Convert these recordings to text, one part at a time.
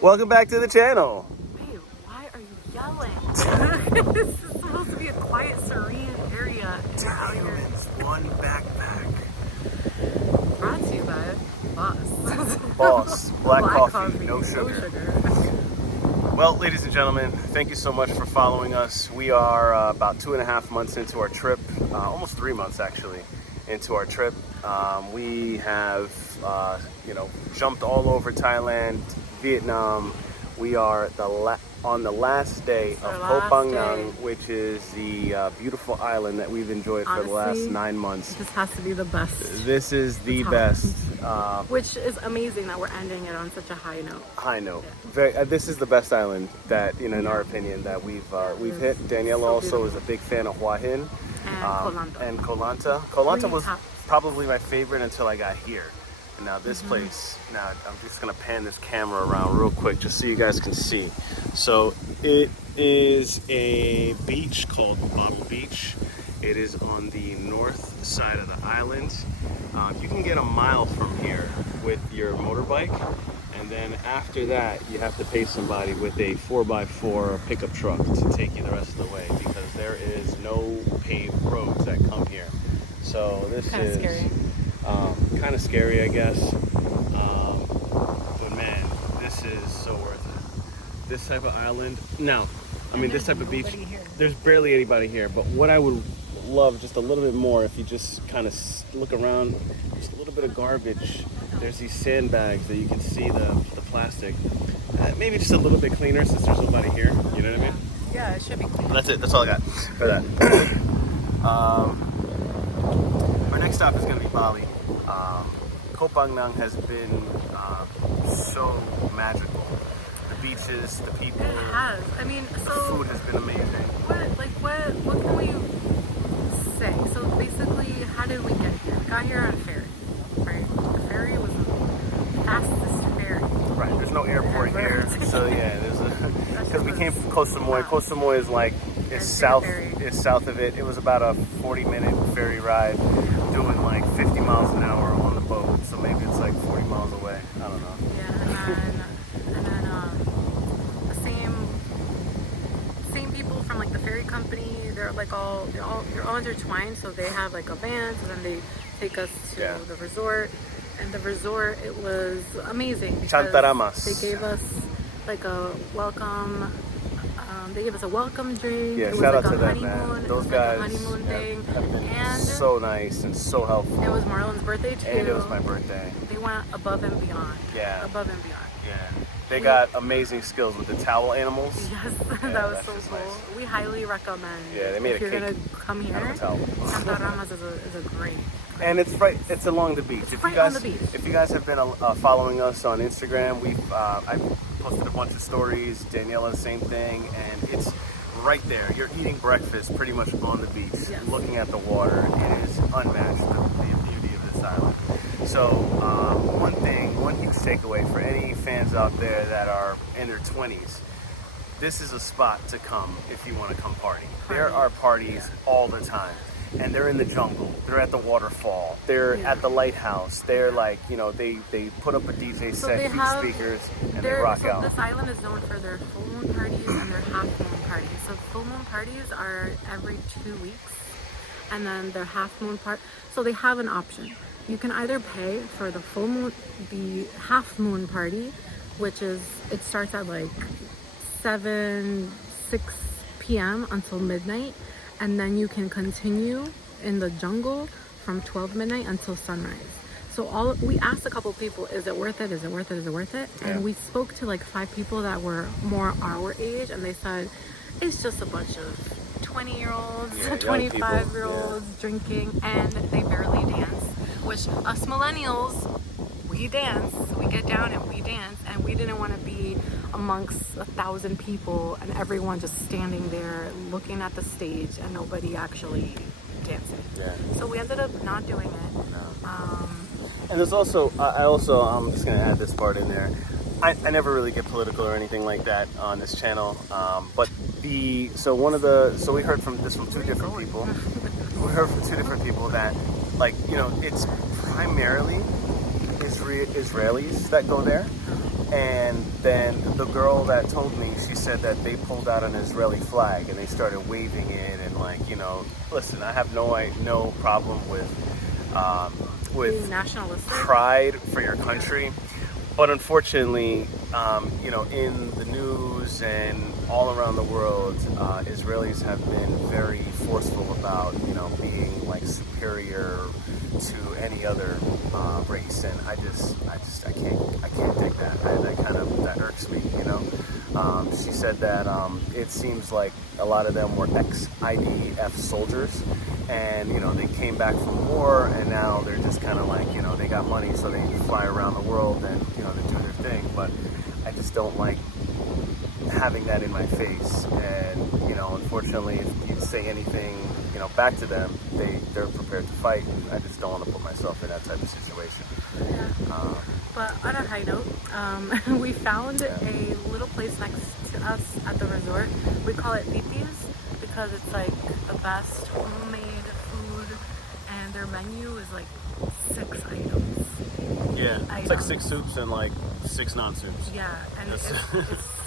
Welcome back to the channel. Babe, why are you yelling? This is supposed to be a quiet, serene area. And you're out here. It's one backpack. Brought to you by Boss. Boss, black coffee, no no sugar. Well, ladies and gentlemen, thank you so much for following us. We are about 2.5 months into our trip, almost 3 months actually, into our trip. We have, jumped all over Thailand, Vietnam. We are on the last day of Koh Phangan, which is the beautiful island that we've enjoyed for the last 9 months. This has to be the best. This is the best. Which is amazing that we're ending it on such a high note. Yeah. This is the best island that, in our opinion, that we've hit. Daniela also is a big fan of Hua Hin and Koh Lanta. Koh Lanta was probably my favorite until I got here. And now this place, now I'm just gonna pan this camera around real quick just so you guys can see. So it is a beach called Bottle Beach. It is on the north side of the island. You can get a mile from here with your motorbike, and then after that you have to pay somebody with a 4x4 pickup truck to take you the rest of the way, because there is no paved roads that come here. So this is kind of scary, I guess. But man, this is so worth it. This type of island. Now, this type of beach, there's barely anybody here, but what I would love just a little bit more, if you just kind of look around, just a little bit of garbage. There's these sandbags that you can see the plastic. Maybe just a little bit cleaner since there's nobody here. You know what I mean? Yeah, it should be clean. That's it. That's all I got for that. Our next stop is going to be Bali. Koh Phangan has been so magical. The beaches, the people. It has. The food has been amazing. What can we say? So basically, how did we get here? We got here on a ferry, right? The ferry was the fastest ferry. Right. There's no airport here, so yeah. Because we came from Koh Samui. Koh Samui is south of it. It was about a 40-minute ferry ride, doing like 50 miles an hour on the boat. So maybe it's like 40 miles away. I don't know. Yeah, and then the same people from like the ferry company. They're all intertwined. So they have like a van, and then they take us to the resort. And the resort, it was amazing. Chantaramas. They gave us like a welcome. They gave us a welcome drink. Yeah, it was shout like out a to them, honeymoon. man. It Those was guys like a honeymoon thing. have been And so nice and so helpful. it was Marlon's birthday too. And it was my birthday. They went above and beyond. Yeah. Above and beyond. Yeah. They got amazing skills with the towel animals. Yes, Yeah, that was that's so just cool. nice. We highly recommend. Yeah, they made if a you're cake gonna come here. out of a towel. Chantaramas is a great. And it's along the beach. It's right on the beach. If you guys have been following us on Instagram, I posted a bunch of stories. Daniela, same thing, and it's right there. You're eating breakfast pretty much on the beach, looking at the water. It is unmatched, the beauty of this island. So one huge takeaway for any fans out there that are in their 20s, this is a spot to come if you want to come party. There are parties all the time. And they're in the jungle, they're at the waterfall, they're at the lighthouse, they're like, they put up a DJ set, huge speakers, and they rock out. This island is known for their full moon parties and their half moon parties. So full moon parties are every 2 weeks, and then their half moon so they have an option. You can either pay for the half moon party, which is, it starts at like 6 p.m. until midnight. And then you can continue in the jungle from 12 midnight until sunrise. So we asked a couple people, is it worth it? Is it worth it? Is it worth it? And we spoke to like 5 people that were more our age, and they said it's just a bunch of 20-year-olds, 25-year-olds drinking, and they barely dance. Which us millennials, we dance, we get down and we dance, and we didn't want to be amongst 1,000 people and everyone just standing there looking at the stage and nobody actually dancing. Yeah. So we ended up not doing it. No. And there's also, I'm just gonna add this part in there. I never really get political or anything like that on this channel, but we heard from 2 different people. We heard from 2 different people that, it's primarily Israelis that go there, and then the girl that told me, she said that they pulled out an Israeli flag and they started waving it, and like, you know, listen, I have no problem with nationalistic pride for your country, but unfortunately, you know, in the news and all around the world, Israelis have been very forceful about, you know, being like superior to any other race, and I can't dig that. That irks me, you know. She said that it seems like a lot of them were ex-IDF soldiers, and you know, they came back from war, and now they're just kind of like, you know, they got money, so they fly around the world and, you know, they do their thing. But I just don't like having that in my face, and you know, unfortunately, if you say anything, you know, back to them, they're prepared to fight. I just don't want to put myself in that type of situation. Yeah. But on a high note, we found a little place next to us at the resort. We call it Pipi's because it's like the best homemade food, and their menu is like 6 items. Yeah, it's like 6 soups and like 6 non-soups. Yeah, and it's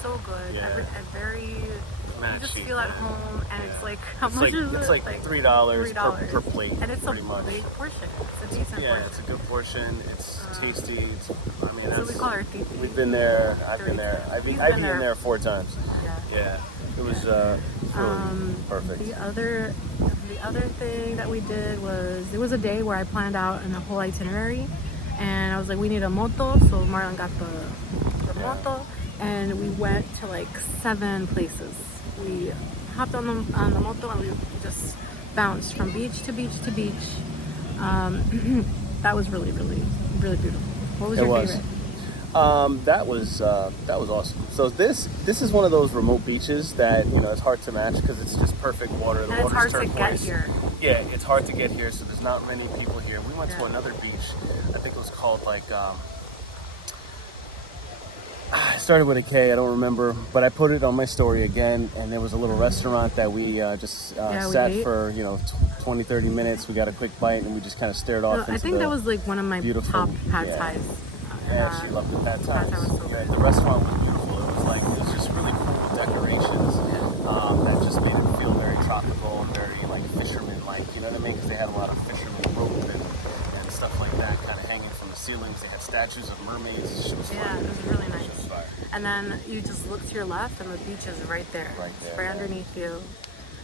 so good. Yeah. And very, you just cheap, feel at home, and it's like, how it's much like, is it? It's like $3 per plate, and it's pretty a much. big portion. It's a decent portion. Yeah, it's a good portion. It's tasty. I mean, so we call her Titi. We've been there. I've been there. I've been there 4 times. Yeah. It was really perfect. The other thing that we did was, it was a day where I planned out a whole itinerary, and I was like, we need a moto, so Marlon got the moto, and we went to like 7 places. We hopped on the moto and we just bounced from beach to beach to beach. That was really, really, really beautiful. What was your favorite? That was awesome. So this is one of those remote beaches that, you know, it's hard to match because it's just perfect water. The water's turquoise. It's hard to get here. Yeah, it's hard to get here, so there's not many people here. We went to another beach. I think it was called like it started with a K, I don't remember, but I put it on my story again, and there was a little restaurant that we just sat for, you know, 20, 30 minutes. We got a quick bite, and we just kind of stared off into I think that was like one of my top pad thais. Yeah, she loved the pad thais. The restaurant was beautiful. It was just really cool decorations that just made it feel very tropical and very like fisherman-like, you know what I mean? Because they had a lot of fisherman rope and stuff like that kind of hanging from the ceilings. They had statues of mermaids. It was fun. It was really nice. And then you just look to your left, and the beach is right there. Right underneath you.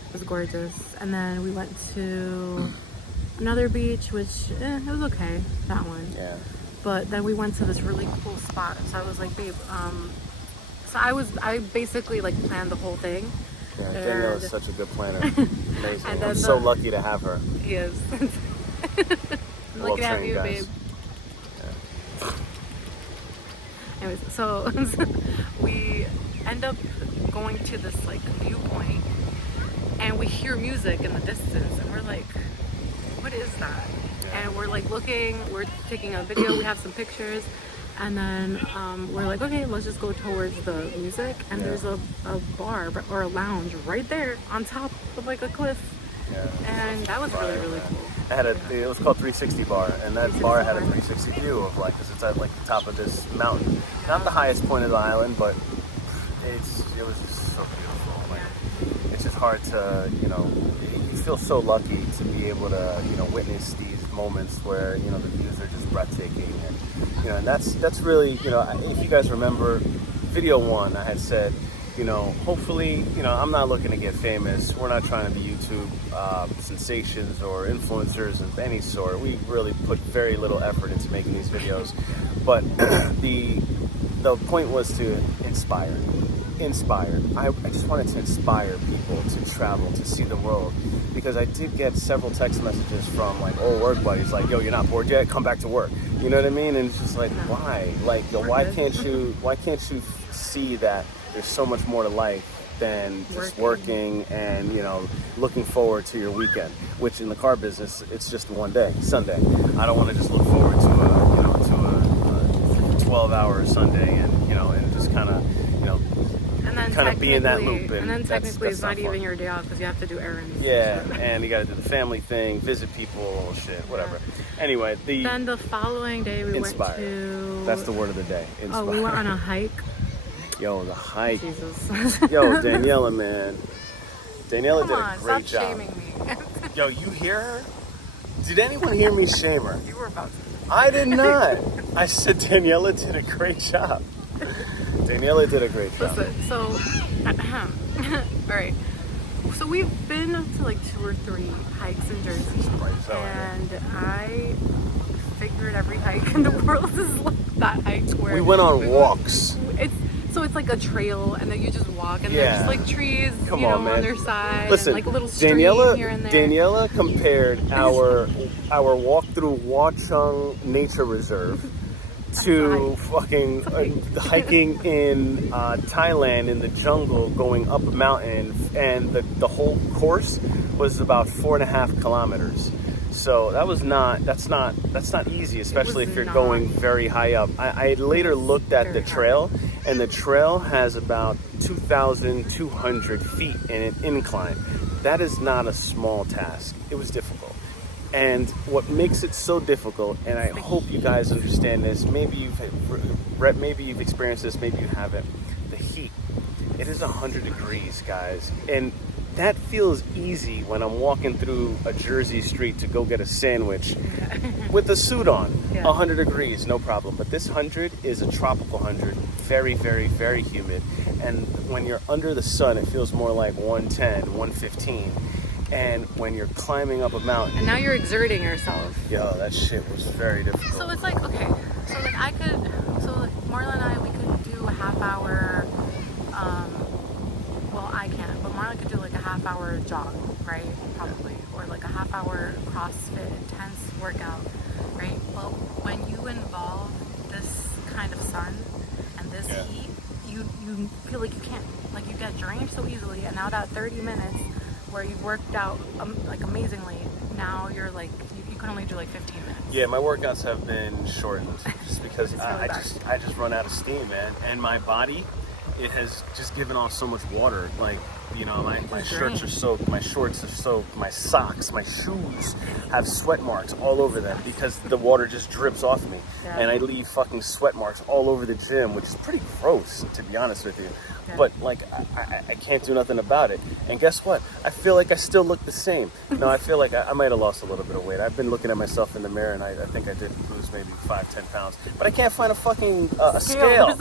It was gorgeous. And then we went to another beach, which it was okay, that one. Yeah. But then we went to this really cool spot. So I was like, babe, so I basically like planned the whole thing. Yeah, Danielle is such a good planner. Amazing. I'm so lucky to have her. He is. Lucky to have you, babe. Yeah. Anyways, so we end up going to this like viewpoint, and we hear music in the distance, and we're like, what is that? And we're like looking, we're taking a video, we have some pictures, and then we're like, okay, let's just go towards the music, and there's a bar or a lounge right there on top of like a cliff. And that was really, really cool. It was called 360 Bar, and that bar had a 360 view of like, because it's at like the top of this mountain. Not the highest point of the island, but it was just so beautiful. Like, it's just hard to, you know, you feel so lucky to be able to, you know, witness these moments where, you know, the views are just breathtaking, and you know, and that's really, you know, if you guys remember video 1, I had said, you know, hopefully, you know, I'm not looking to get famous. We're not trying to be YouTube sensations or influencers of any sort. We really put very little effort into making these videos, but the point was to inspire. I just wanted to inspire people to travel, to see the world, because I did get several text messages from like old work buddies like, yo, you're not bored yet? Come back to work. You know what I mean? And it's just like, why? Like, yo, why can't you see that there's so much more to life than just working and, you know, looking forward to your weekend, which in the car business, it's just one day, Sunday. I don't want to just look forward to a 12-hour Sunday and, you know, and just kind of, you know, kind of be in that loop. And then technically it's not even your day off because you have to do errands. Yeah, and you got to do the family thing, visit people, shit, whatever. Anyway, then the following day we went to... That's the word of the day. Inspire. Oh, we went on a hike. Yo, the hike. Jesus. Yo, Daniela, man. Daniela Come did on, a great stop job. shaming me. Yo, you hear her? Did anyone hear me shame her? You were about to. I did not. I said Daniela did a great job. Daniela did a great job. Listen, so, all right. So we've been to like 2 or 3 hikes in Jersey, and I figured every hike in the world is like that hike where We went on walks. It's like a trail, and then you just walk, and Yeah. there's just like trees, Come you know, on, man. on their side, Listen, and like a little stream here and there. Daniela compared our walk through Watchung Nature Reserve to fucking hiking in Thailand in the jungle, going up a mountain, and the whole course was about 4.5 kilometers. So that's not easy, especially if you're going very high up. I later looked at the trail, and the trail has about 2,200 feet in an incline. That is not a small task. It was difficult. And what makes it so difficult, and I hope you guys understand this, maybe you've experienced this, maybe you haven't, the heat. It is 100 degrees, guys. And that feels easy when I'm walking through a Jersey street to go get a sandwich with a suit on. 100 degrees, no problem. But this 100 is a tropical 100, very, very, very humid. And when you're under the sun, it feels more like 110, 115. And when you're climbing up a mountain, and now you're exerting yourself. Yo, that shit was very difficult. So it's like, okay, so like Marla and I, we could do a half hour, well, I can't, but Marla could do like a half hour jog, right? Probably. Or like a half hour CrossFit intense workout, right? But when you involve this kind of sun and this heat, you feel like you can't, like you get drained so easily. And now that 30 minutes where you've worked out like amazingly, now you're like, you can only do like 15 minutes. Yeah, my workouts have been shortened just because Really I just run out of steam, man. And my body, it has just given off so much water. Like, you know, my shirts are soaked, my shorts are soaked, my socks, my shoes have sweat marks all over them because the water just drips off me. Yeah. And I leave fucking sweat marks all over the gym, which is pretty gross, to be honest with you. Yeah. But like, I can't do nothing about it. And guess what? I feel like I still look the same. No, I feel like I might have lost a little bit of weight. I've been looking at myself in the mirror, and I think I did lose maybe 5-10 pounds. But I can't find a fucking a scale.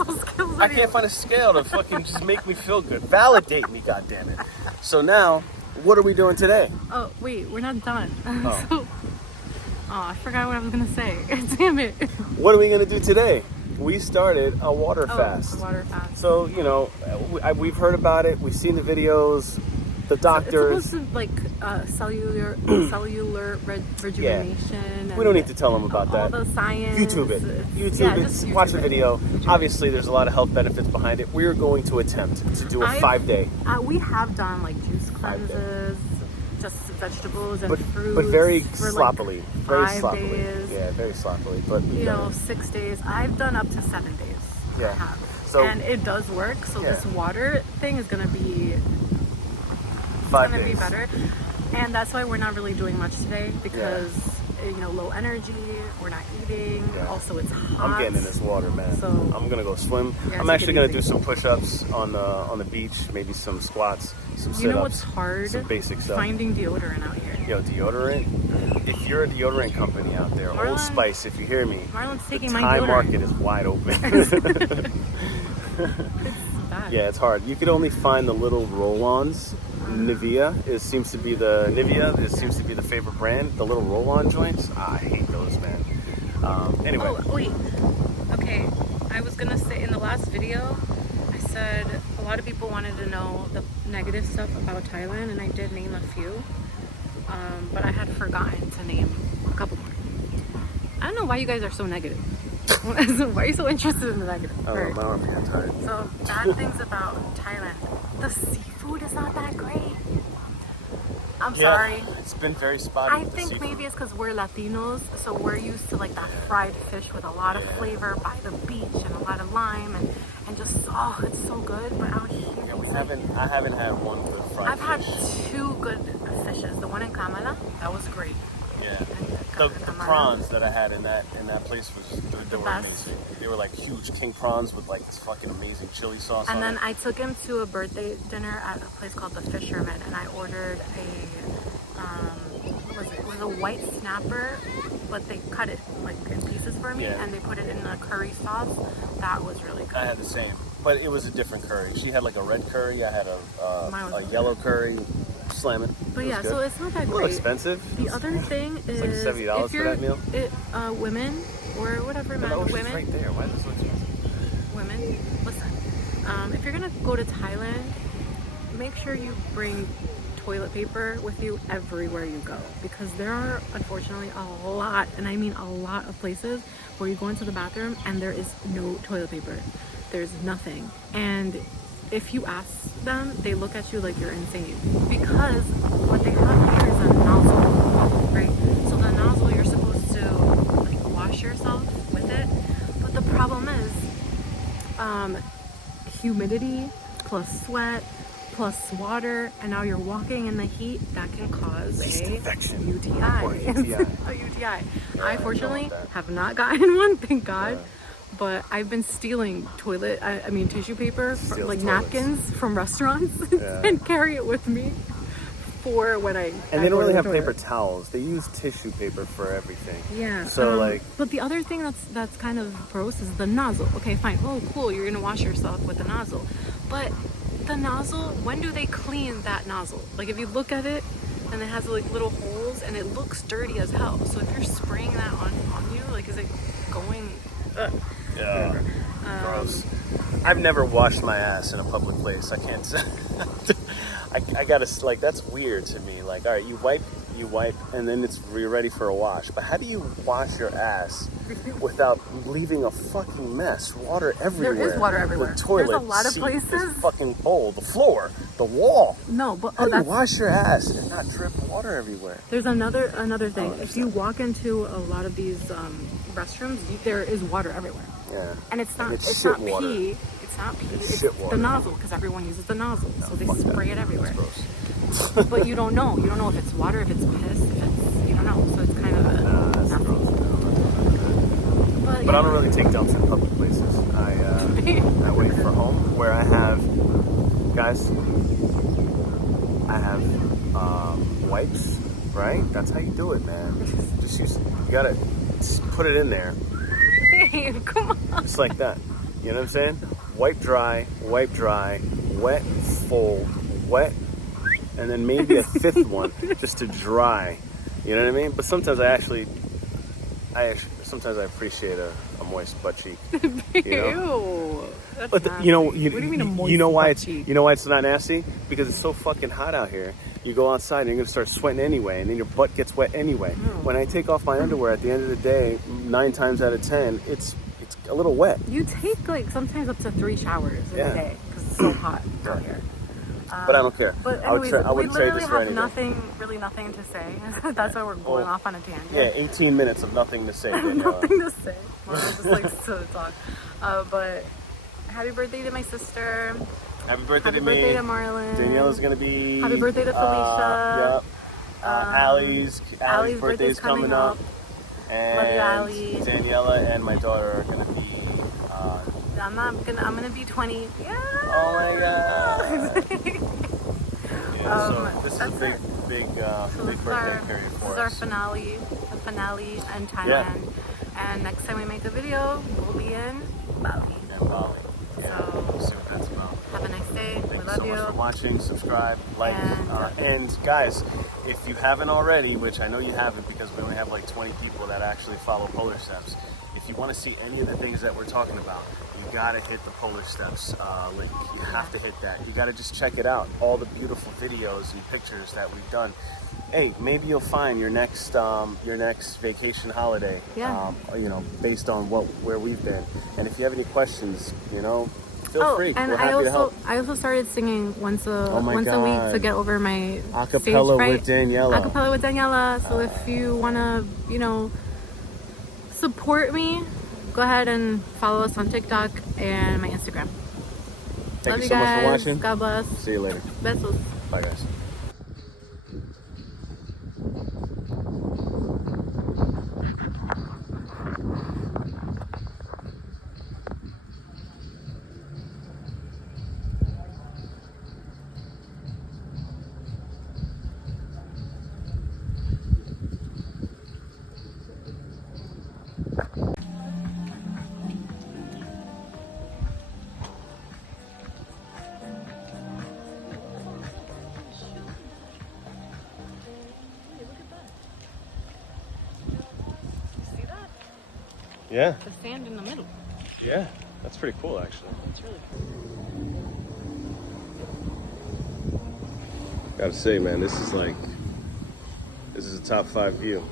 I can't find a scale to fucking just make me feel good. Validate me, goddammit. So now, what are we doing today? Oh, wait, we're not done. I forgot what I was gonna say. Damn it. What are we gonna do today? We started a water fast. A water fast. So, you know, we've heard about it. We've seen the videos. The doctors. It's supposed to like cellular rejuvenation. Yeah. We don't need to tell them about that. All the science. YouTube it. YouTube, watch the video. Obviously, there's a lot of health benefits behind it. We're going to attempt to do a 5-day. We have done like juice cleanses, just vegetables and fruits. But very for sloppily. Like 5 sloppily. days. Yeah, very sloppily. But you know, 6 days. I've done up to 7 days. Yeah. I have. So, and it does work. So this water thing is gonna be 5 days. Be better. And that's why we're not really doing much today because you know, low energy, we're not eating, also it's hot. I'm getting in this water, man. So I'm gonna go swim. I'm actually gonna do some push-ups on the beach, maybe some squats, some sit-ups. You know what's hard? Some basic stuff. Finding deodorant out here. Yo, deodorant? If you're a deodorant company out there, Old Spice, if you hear me, Marlon's taking the my Thai deodorant. market is wide open. It's bad. Yeah, it's hard. You could only find the little roll-ons. Nivea seems to be the favorite brand. The little roll-on joints, I hate those, man. Anyway. Oh wait, okay. I was gonna say in the last video, I said a lot of people wanted to know the negative stuff about Thailand, and I did name a few, but I had forgotten to name a couple more. I don't know why you guys are so negative. Why are you so interested in the negative? I don't know, my arm tired. So bad things about Thailand. The seafood is not that great. I'm sorry. It's been very spotty. I think maybe it's because we're Latinos, so we're used to like that fried fish with a lot of flavor by the beach and a lot of lime and just it's so good. But out here, I haven't had one good fried fish. I've had 2 good fishes. The one in Kamala, that was great. Yeah. The prawns that I had in that place they were best. amazing. They were like huge king prawns with like this fucking amazing chili sauce. And on then it. I took him to a birthday dinner at a place called the Fisherman, and I ordered it was a white snapper, but they cut it like in pieces for me, and they put it in a curry sauce. That was really good. I had the same, but it was a different curry. She had like a red curry. I had a yellow curry. Slamming. But yeah, so it's not that great. A little expensive. The other thing is like $70 for that meal. Women or whatever, women. Right there. Why is this so expensive? Women, listen. If you're gonna go to Thailand, make sure you bring toilet paper with you everywhere you go, because there are unfortunately a lot, and I mean a lot of places where you go into the bathroom and there is no toilet paper. There's nothing, and if you ask them, they look at you like you're insane, because what they have here is a nozzle, right? So the nozzle, you're supposed to like wash yourself with it, but the problem is humidity plus sweat plus water, and now you're walking in the heat. That can cause a UTI. Or UTI. A UTI. I fortunately have not gotten one, thank God. Yeah. But I've been stealing tissue paper, Toilets. napkins from restaurants and carry it with me for when I. And they don't really have paper towels. They use tissue paper for everything. Yeah. So But the other thing that's kind of gross is the nozzle. Okay, fine. Oh, cool. You're gonna wash yourself with the nozzle, but the nozzle. When do they clean that nozzle? Like if you look at it, and it has like little holes, and it looks dirty as hell. So if you're spraying that on you, like, is it going? Yeah. Gross. I've never washed my ass in a public place. I can't say. I gotta, like, that's weird to me. Like, all right, you wipe, and then you're ready for a wash. But how do you wash your ass without leaving a fucking mess? Water everywhere. There is water everywhere. The toilet, there's a lot of seat, places. this fucking bowl, the floor, the wall. No, but how do you wash your ass and not drip water everywhere? There's another thing. If you walk into a lot of these restrooms, there is water everywhere. Yeah. And it's not water. pee. It's not pee. It's water. the nozzle, because everyone uses the nozzle, so they spray it everywhere. That's gross. But you don't know. You don't know if it's water, if it's piss, you don't know. So it's kind of that's nasty. gross. But I don't really take dumps in public places. I wait for home, where I have wipes, right? That's how you do it, man. You gotta put it in there. Babe, come on. Just like that. You know what I'm saying? Wipe dry, wet, fold, wet, and then maybe a fifth one just to dry. You know what I mean? But sometimes I appreciate a moist butt cheek. You know? Ew. That's But nasty. you know, what do you mean a moist you know why butt cheek? you know why it's not nasty? Because it's so fucking hot out here. You go outside and you're gonna start sweating anyway, and then your butt gets wet anyway. When I take off my underwear at the end of the day, 9 times out of 10, it's a little wet. You take like sometimes up to 3 showers in a day because it's so hot out here. But I don't care. But I anyways, wouldn't we trade literally this for have anything. nothing to say. That's why we're going off on a tangent. Yeah, 18 minutes of nothing to say. Nothing to say. Marla just likes to talk. But happy birthday to my sister. Happy birthday Happy to birthday me. to Marlon. Daniela's gonna be. Happy birthday to Felicia. Allie's birthday's coming up. And Love you, Allie. Daniela and my daughter are gonna be. I'm gonna be 20. Yeah. Oh my god. Yeah, so this is a big birthday period for us. This is our finale, the finale in Thailand. Yeah. And next time we make a video, we'll be in Bali. So we'll see what that's about. have a nice day. Thank we you love so you. much for watching. Subscribe, like, and guys, if you haven't already, which I know you haven't because we only have like 20 people that actually follow Polar Steps. If you want to see any of the things that we're talking about, you gotta hit the Polar Steps link. You have to hit that. You gotta just check it out. All the beautiful videos and pictures that we've done. Hey, maybe you'll find your next vacation holiday. Yeah. Based on where we've been. And if you have any questions, feel free. And we're happy to help. I also started singing once a week to get over my acapella stage fright. with Daniela. Acapella with Daniela. So if you wanna, support me, go ahead and follow us on TikTok and my Instagram. Thank Love you so much for watching. God bless. See you later. Besos. Bye, guys. Yeah. the sand in the middle. Yeah, that's pretty cool actually. It's really cool. Gotta say, man, this is a top 5 view.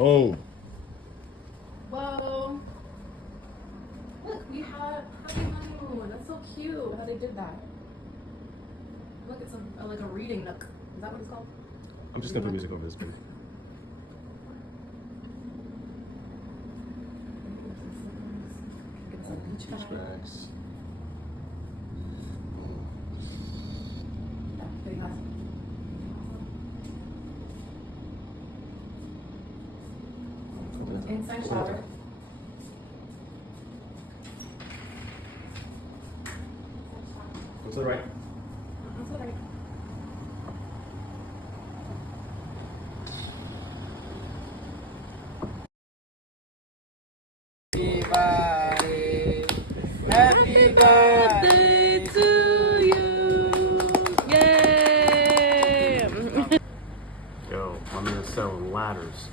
Oh. Whoa. Look, we have honeymoon. That's so cute how they did that. Look, it's like a reading nook. Is that what it's called? I'm just gonna put music over this, baby. Get some beach bags. Inside shower. What's the right? That's what I. Happy birthday to you. Yay! Yo, I'm gonna sell ladders.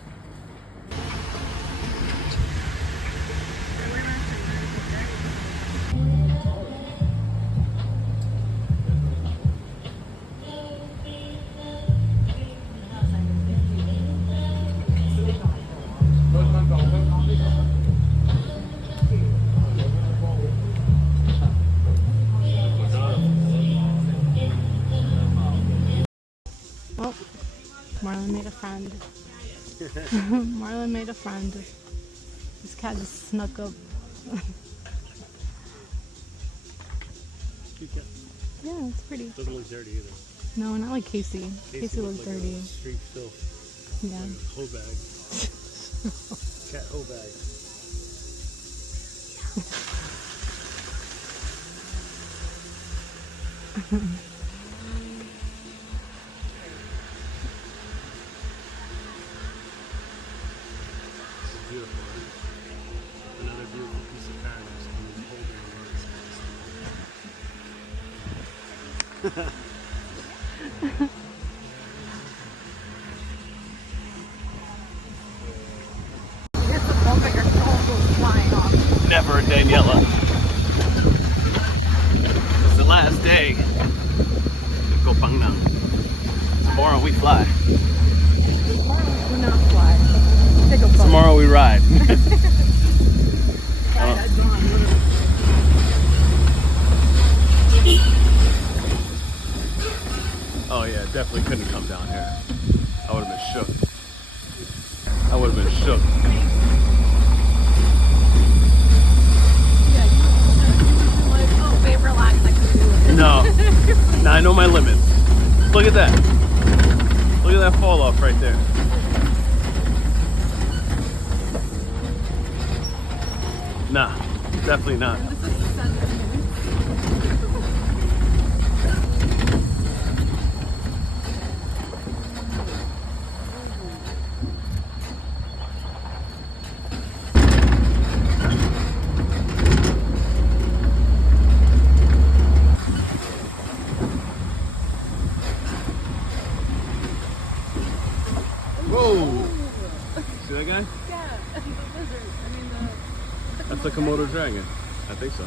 Oh, Marlon made a friend. Marlon made a friend. This cat just snuck up. Cute cat. Yeah, it's pretty. Doesn't look dirty either. No, not like Casey. Casey looks like dirty. Street filth. Yeah. Hoe bag. Cat hoe bag. Beautiful, right? Another beautiful piece of paradise coming holding the words. It's the moment your soul goes flying off. Never, Daniela. It's the last day of Koh Phangan. Tomorrow we fly. Do not fly. Take a boat. Tomorrow we ride. Oh yeah, definitely couldn't come down here. I would have been shook. I would have been shook. Like, oh, babe, relax. I can do it. No. Now I know my limits. Look at that. Look at that fall off right there. Nah, definitely not. This is the sentence. Whoa! See that guy? Yeah, the lizard. I mean, That's the Komodo dragon. I think so.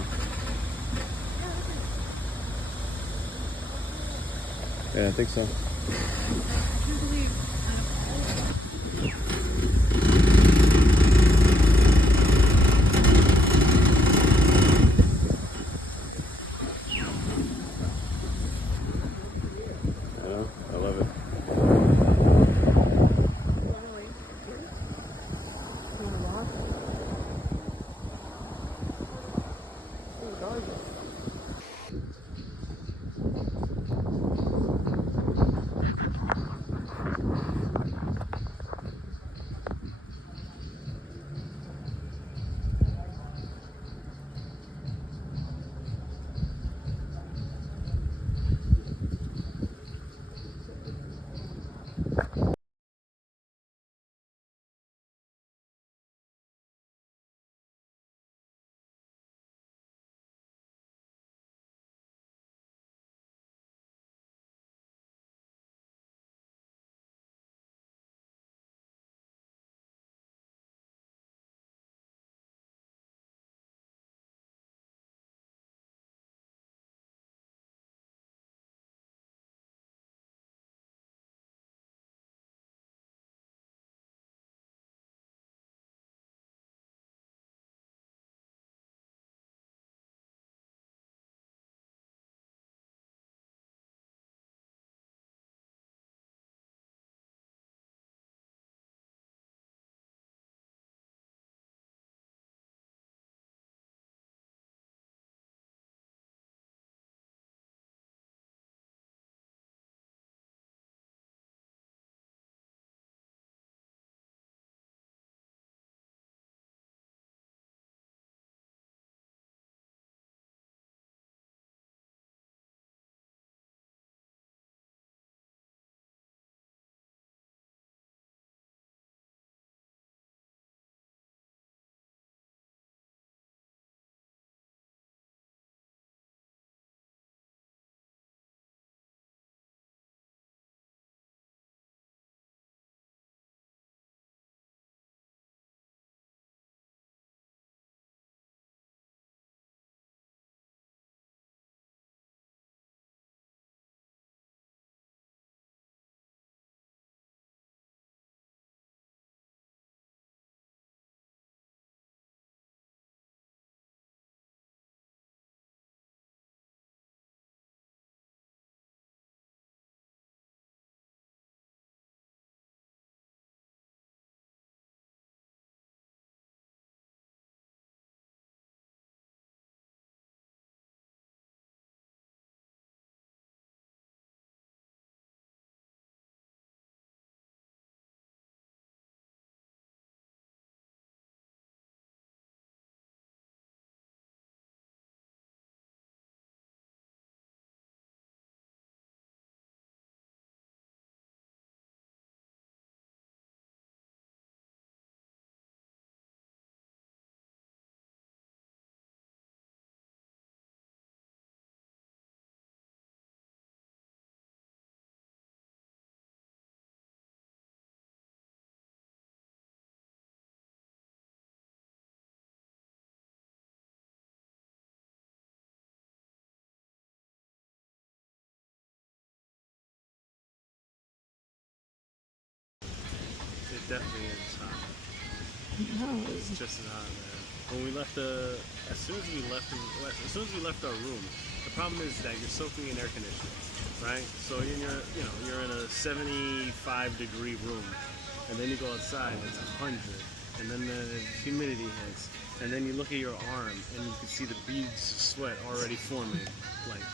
Yeah, I think so. usually I love it. definitely is hot. No. It's just as hot, man. When we left as soon as we left our room, the problem is that you're soaking in air conditioning, right? So you're in a 75-degree room, and then you go outside, it's 100, and then the humidity hits, and then you look at your arm, and you can see the beads of sweat already forming, like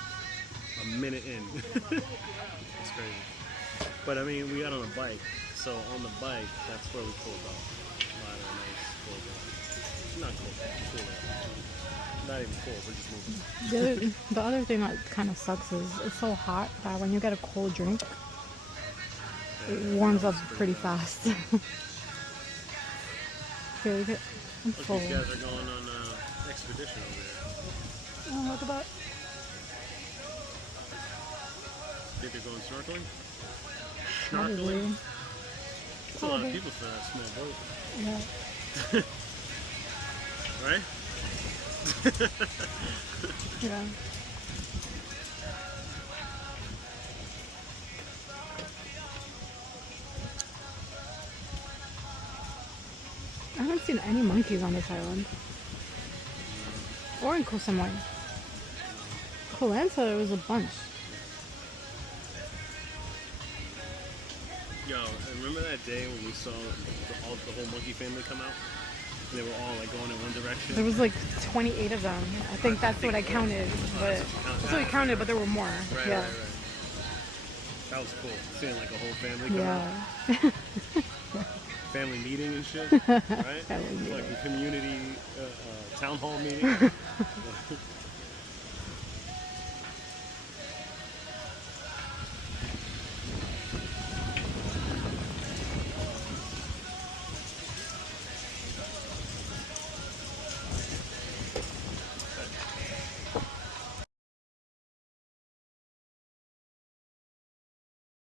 a minute in. It's crazy. But I mean, we got on a bike, so on the bike, that's where we pulled off. A lot of nice cold air. Not cold, cool air. Not even cold, we're just moving. The other thing that kind of sucks is it's so hot that when you get a cold drink, it warms up pretty fast. Okay, look at, I'm Look, full. these guys are going on an expedition over there. Oh, look at that. Think they're going snorkeling? Probably. Snorkeling? That's a lot of people for that small boat. Yeah. Right? Yeah. I haven't seen any monkeys on this island. Or in Koh Samui. Koh Lanta, there was a bunch. Yo, remember that day when we saw the whole monkey family come out? And they were all like going in one direction? There was like 28 of them. I think that's what I counted. But that's what we counted, but there were more. Right, Yeah. right. That was cool. Seeing like a whole family come out. Yeah. Family meeting and shit, right? Family meeting. Like a community town hall meeting.